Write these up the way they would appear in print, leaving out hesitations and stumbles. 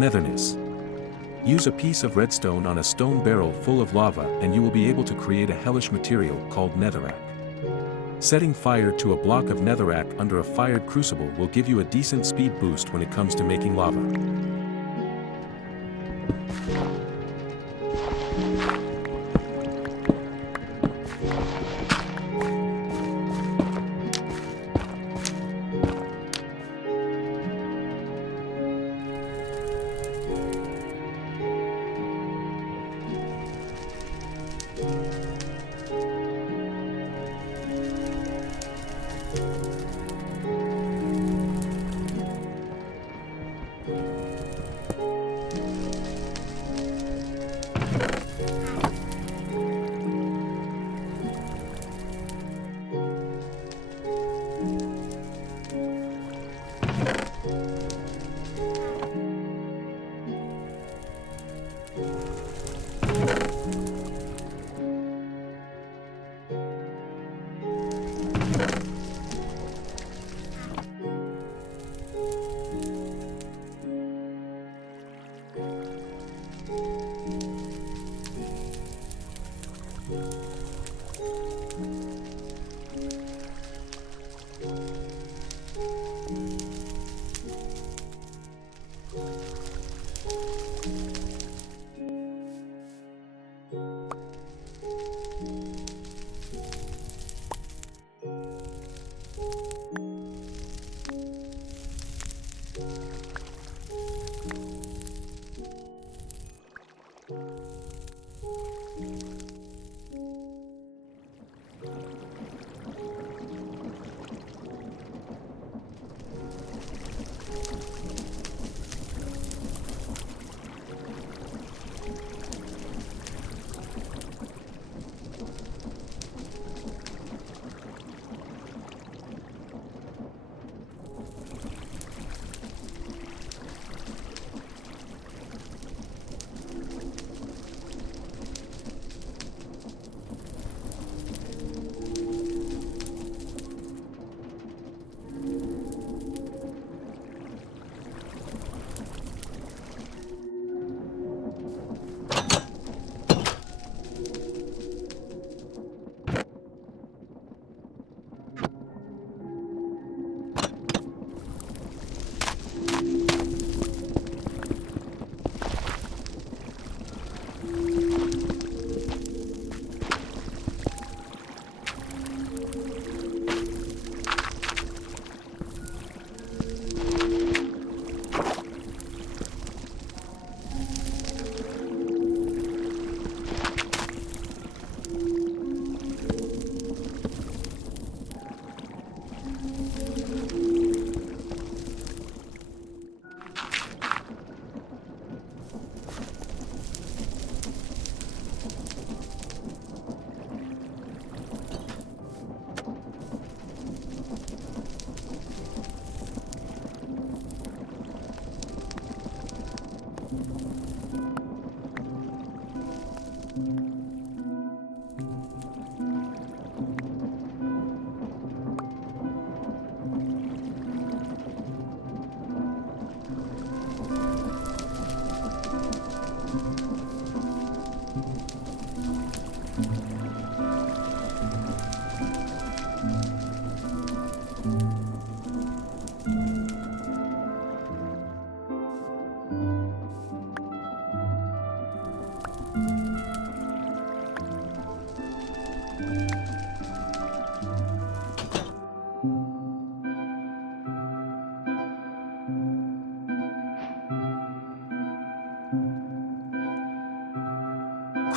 netherness. Use a piece of redstone on a stone barrel full of lava and you will be able to create a hellish material called netherrack. Setting fire to a block of netherrack under a fired crucible will give you a decent speed boost when it comes to making lava.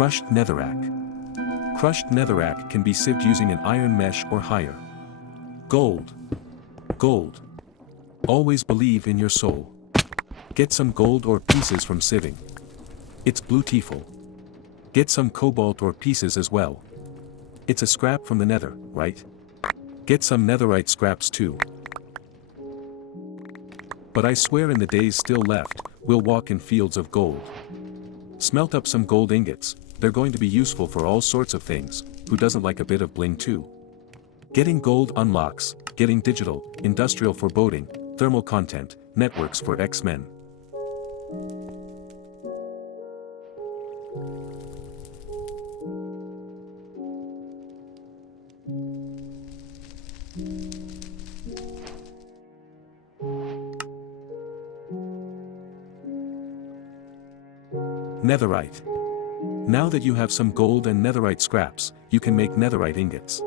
Crushed netherrack. Crushed netherrack can be sieved using an iron mesh or higher. Gold. Gold. Always believe in your soul. Get some gold or pieces from sieving. It's beautiful. Get some cobalt or pieces as well. It's a scrap from the nether, right? Get some netherite scraps too. But I swear in the days still left, we'll walk in fields of gold. Smelt up some gold ingots, they're going to be useful for all sorts of things, who doesn't like a bit of bling too? Getting gold unlocks, getting digital, industrial foreboding, thermal content, networks for X-Men. Netherite. Now that you have some gold and netherite scraps, you can make netherite ingots.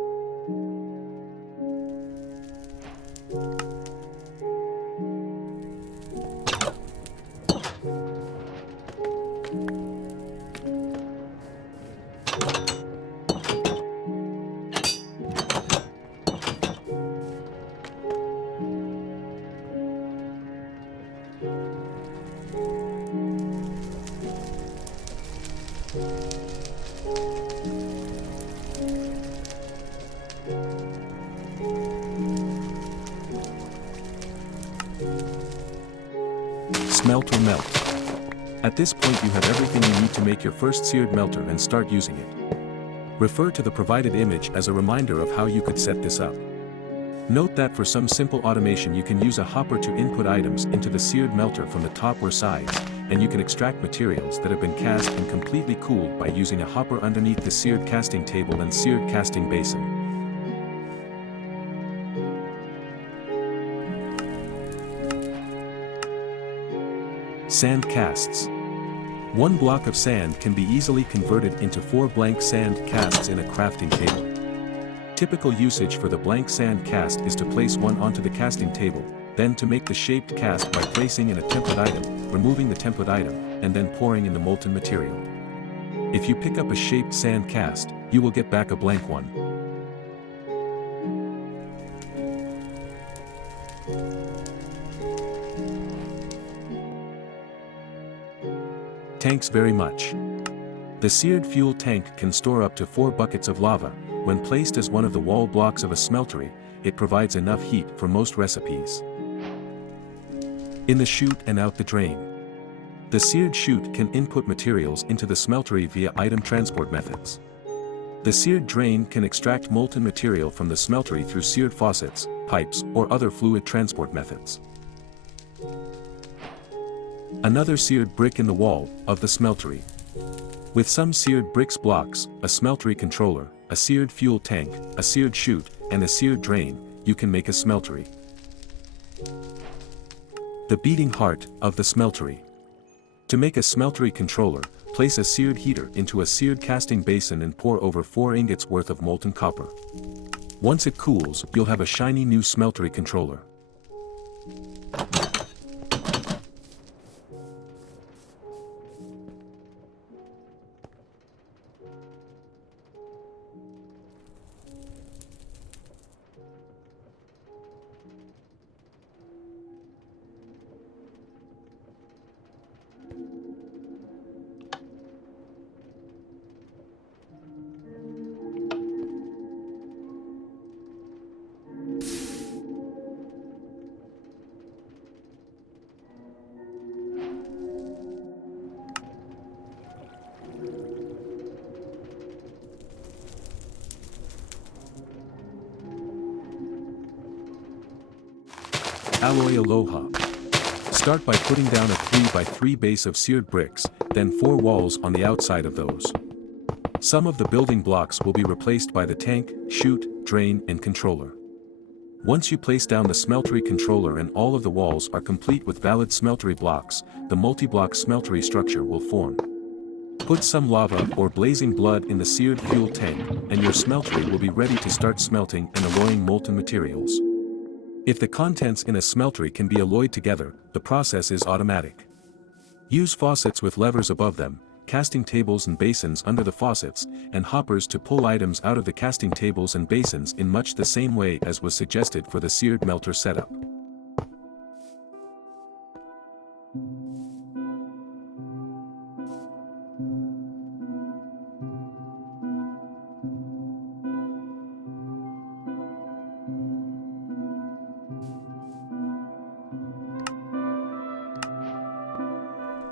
Smelt or melt. At this point you have everything you need to make your first seared melter and start using it. Refer to the provided image as a reminder of how you could set this up. Note that for some simple automation you can use a hopper to input items into the seared melter from the top or sides, and you can extract materials that have been cast and completely cooled by using a hopper underneath the seared casting table and seared casting basin. Sand casts. One block of sand can be easily converted into 4 blank sand casts in a crafting table. Typical usage for the blank sand cast is to place one onto the casting table, then to make the shaped cast by placing in a template item, removing the template item, and then pouring in the molten material. If you pick up a shaped sand cast, you will get back a blank one. Tanks very much. The seared fuel tank can store up to 4 buckets of lava. When placed as one of the wall blocks of a smeltery, it provides enough heat for most recipes. In the chute and out the drain. The seared chute can input materials into the smeltery via item transport methods. The seared drain can extract molten material from the smeltery through seared faucets, pipes, or other fluid transport methods. Another seared brick in the wall of the smeltery. With some seared bricks blocks, a smeltery controller, a seared fuel tank, a seared chute, and a seared drain, you can make a smeltery. The beating heart of the smeltery. To make a smeltery controller, place a seared heater into a seared casting basin and pour over 4 ingots worth of molten copper. Once it cools, you'll have a shiny new smeltery controller. Alloy Aloha. Start by putting down a 3x3 base of seared bricks, then 4 walls on the outside of those. Some of the building blocks will be replaced by the tank, chute, drain, and controller. Once you place down the smeltery controller and all of the walls are complete with valid smeltery blocks, the multi-block smeltery structure will form. Put some lava or blazing blood in the seared fuel tank, and your smeltery will be ready to start smelting and alloying molten materials. If the contents in a smeltery can be alloyed together, the process is automatic. Use faucets with levers above them, casting tables and basins under the faucets, and hoppers to pull items out of the casting tables and basins in much the same way as was suggested for the seared melter setup.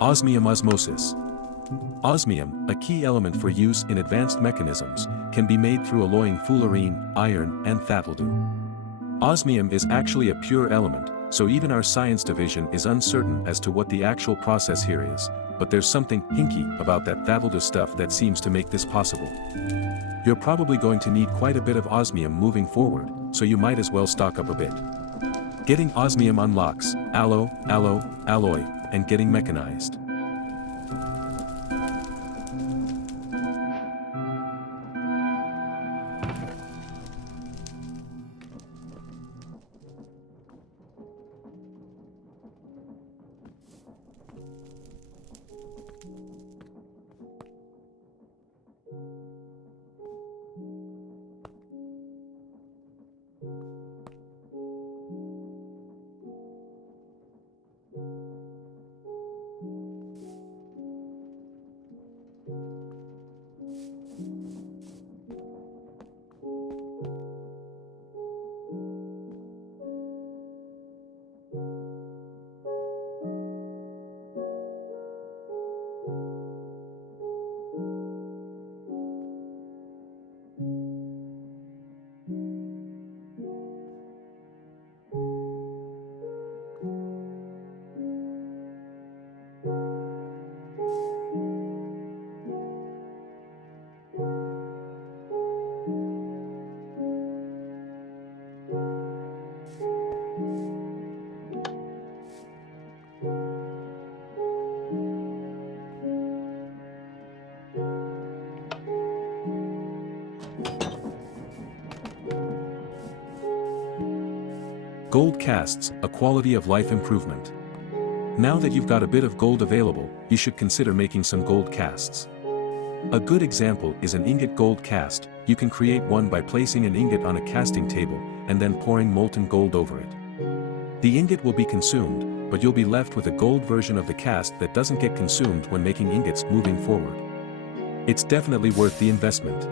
Osmium osmosis. Osmium, a key element for use in advanced mechanisms, can be made through alloying fullerene, iron, and that'll do. Osmium is actually a pure element, so even our science division is uncertain as to what the actual process here is, but there's something hinky about that That'll stuff that seems to make this possible. You're probably going to need quite a bit of osmium moving forward, so you might as well stock up a bit. Getting osmium unlocks alloy, and getting mechanized. Gold casts, a quality of life improvement. Now that you've got a bit of gold available, you should consider making some gold casts. A good example is an ingot gold cast. You can create one by placing an ingot on a casting table, and then pouring molten gold over it. The ingot will be consumed, but you'll be left with a gold version of the cast that doesn't get consumed when making ingots moving forward. It's definitely worth the investment.